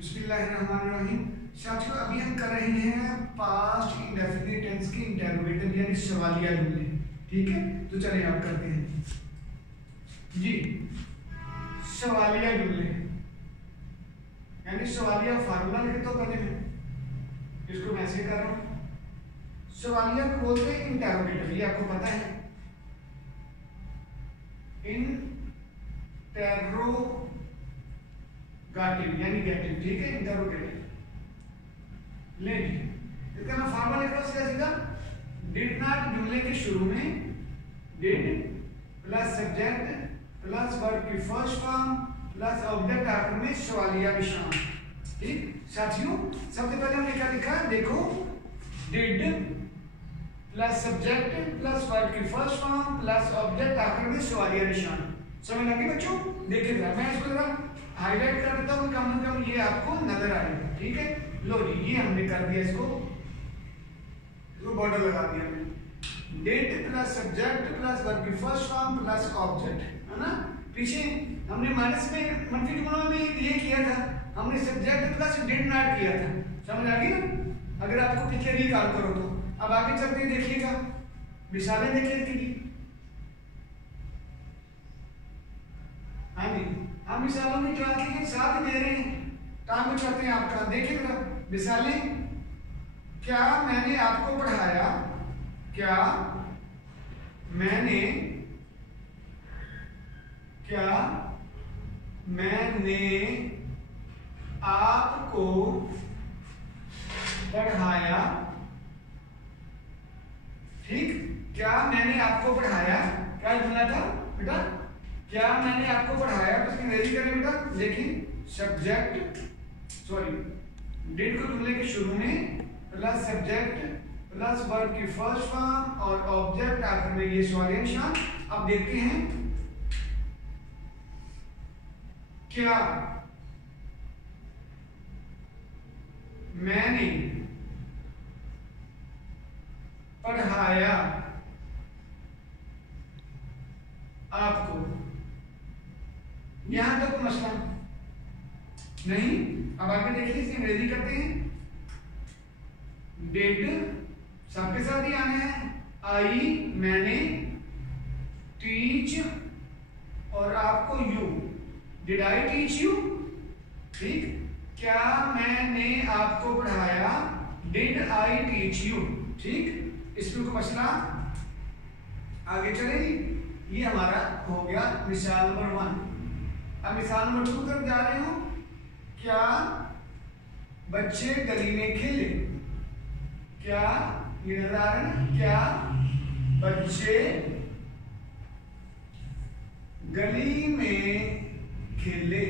बिस्मिल्लाहिर्रहमानिर्रहीम। साथियों, अभी हम कर रहे हैं पास्ट इंडेफिनिट टेंस की इंटरोगेटिव यानी सवालिया जुमले। ठीक है, तो चलिए आप करते हैं जी। सवालिया जुमले यानी सवालिया फार्मूला लिखे तो पहले मैं इसको मैं ऐसे कर रहा हूं। सवालिया को बोलते हैं इंटरोगेटिव, ये आपको पता है। इंटरोगेटिव यानी गेटिव, ठीक है, इंटरोगेटिव। लेकिन इसका मैं फार्मूला लिख रहा हूं सीधा। डिड नॉट जुमले के शुरू में did plus subject plus verb की फर्स्ट फॉर्म प्लस ऑब्जेक्ट आखिर में सवालिया विशेषण। ठीक साथियों, सबसे पहले हमने क्या लिखा, देखो, did plus subject plus verb की फर्स्ट फॉर्म प्लस ऑब्जेक्ट आखिर में सवालिया निशान। समझ लगी बच्चों? देखिएगा, मैं इसको जरा हाईलाइट कर देता हूँ, कम से कम ये आपको नजर आएगा। ठीक है, लो जी, ये हमने कर दिया, इसको बॉर्डर लगा दिया हमने। Did plus subject plus verb की फर्स्ट फॉर्म प्लस ऑब्जेक्ट, है ना। पीछे हमने माइनस में मंफी जुमलों में ये किया था, हमने सब्जेक्ट प्लस डिड नॉट किया था। समझ आ गई ना? अगर आपको पीछे ये काम करो तो अब आगे चलते देखिएगा, मिसालें देखिए इसकी। हाँ जी, हम मिसालों में क्या के साथ दे रहे हैं, काम में चाहते हैं आपका। देखिएगा मिसालें, क्या मैंने आपको पढ़ाया, क्या मैंने आपको पढ़ाया। ठीक, क्या मैंने आपको पढ़ाया, क्या जुमला था बेटा, क्या मैंने आपको पढ़ाया। तो इसकी अंग्रेजी करें बेटा, देखिए, सब्जेक्ट डिड को जुमले के शुरू में प्लस सब्जेक्ट प्लस वर्ब की फर्स्ट फॉर्म और ऑब्जेक्ट आखिर में ये सवालिया निशान। अब देखते हैं, क्या मैंने पढ़ाया आपको। यहां तक तो मसला नहीं। अब आगे देखिए, इसकी अंग्रेजी करते हैं। डिड सबके साथ ही आना है, आई मैंने, टीच और आपको you, did I teach you. ठीक, क्या मैंने आपको पढ़ाया, डिड आई टीच यू। ठीक, इसमें कोई मसला आगे चलेगी। ये हमारा हो गया मिसाल नंबर 1। अब मिसाल नंबर 2 तरफ जा रहे हो। क्या बच्चे गली में खेले, क्या ये नजर आ रहा है ना, क्या बच्चे गली में खेले।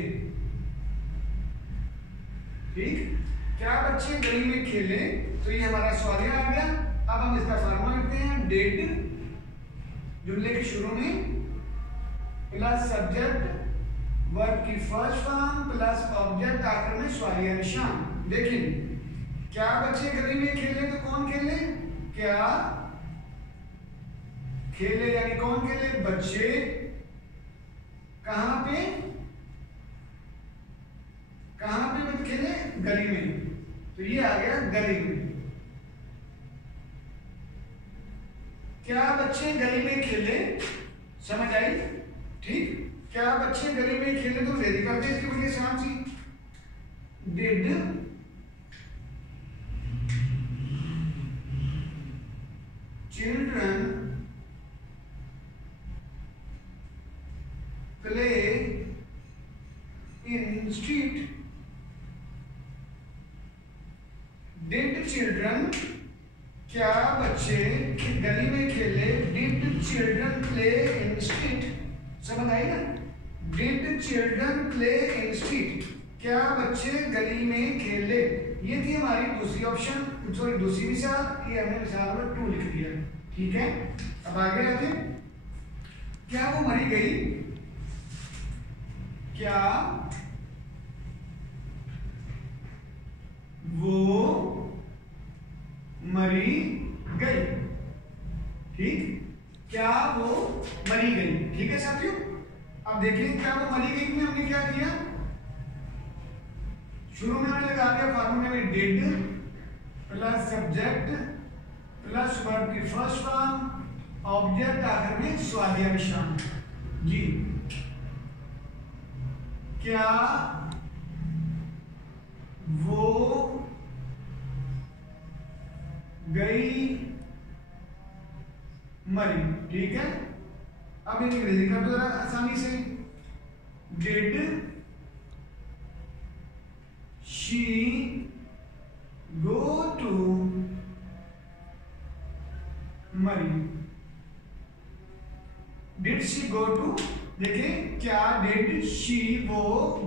ठीक, क्या बच्चे गली में खेले, तो ये हमारा सवालिया आ गया। अब हम इसका फार्मूला लिखते हैं। डिड जुमले के शुरू में प्लस सब्जेक्ट वर्ब की फर्स्ट फॉर्म प्लस ऑब्जेक्ट आखिर में सवालिया निशान। देखिए, क्या बच्चे गली में खेले, तो कौन खेले, क्या खेले यानी कौन खेले, बच्चे। कहां पे बच्चे खेले, गली में, तो ये आ गया गली में। क्या बच्चे गली में खेले, समझ आई? ठीक, क्या बच्चे गली में खेले, तो रेडी करते हैं इसकी वजह से सी। Did children play in street. Did children, क्या बच्चे गली में खेले, did children play in street. समझ आई ना? Did children play in street, क्या बच्चे गली में खेले। ये थी हमारी दूसरी ऑप्शन, दूसरी मिसाल। ये हमने मिसाल नंबर 2 लिख दिया। ठीक है, अब आगे आते, क्या वो मरी गई, क्या वो मरी गई। ठीक, क्या वो मरी गई। ठीक है साथियों, अब देखिए, क्या वो मरी गई में हमने क्या किया, शुरू में मैंने लगा दिया फॉर्मूले में did plus subject plus verb की फर्स्ट फॉर्म ऑब्जेक्ट आखिर में सवालिया निशान। जी क्या वो गई मरी। ठीक है, अब अंग्रेजी कर दो जरा आसानी से। डिड शी गो टू मरी। डिड शी गो टू, देखिए क्या डिड शी वो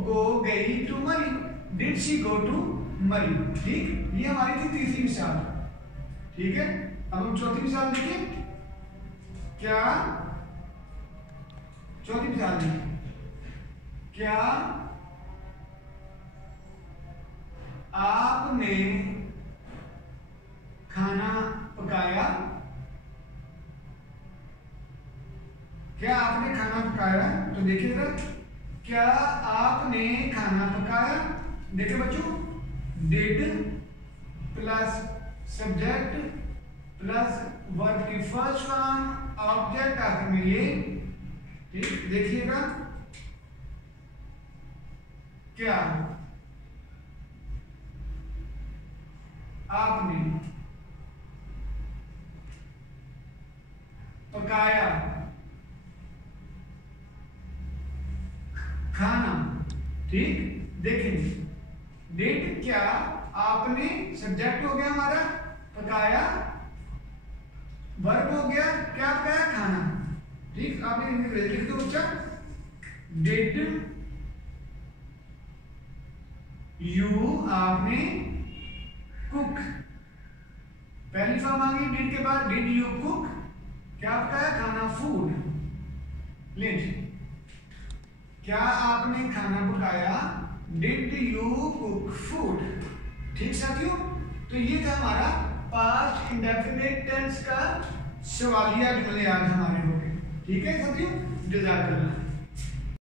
गो गई टू मरी। डिड शी गो टू मरी। ठीक, ये हमारी थी तीसरी मिसाल। ठीक है, अब हम चौथी मिसाल देखिए। क्या चौथी मिसाल देखिए, क्या आपने खाना पकाया। क्या आपने खाना पकाया, तो देखिए जरा, क्या आपने खाना पकाया। देखिए बच्चों, did plus subject plus verb की फर्स्ट फॉर्म ऑब्जेक्ट आखिर में ये। ठीक, देखिएगा क्या आपने पकाया खाना। ठीक, देखेंगे डिड क्या आपने सब्जेक्ट हो गया हमारा, पकाया वर्ब हो गया, क्या पकाया खाना। ठीक, आपने लिख दो बच्चा, डिड यू आपने कुक। पहली फॉर्म आ गई डिड के बाद, डिड यू कुक, क्या पकाया खाना फूड। लेट, क्या आपने खाना पकाया, डिड यू कुक फूड। ठीक साथियों, तो ये था हमारा पास्ट इंडेफिनिट टेंस का सवालिया जुमले आज हमारे हो गए। ठीक है साथियों, जज़ाकल्लाह।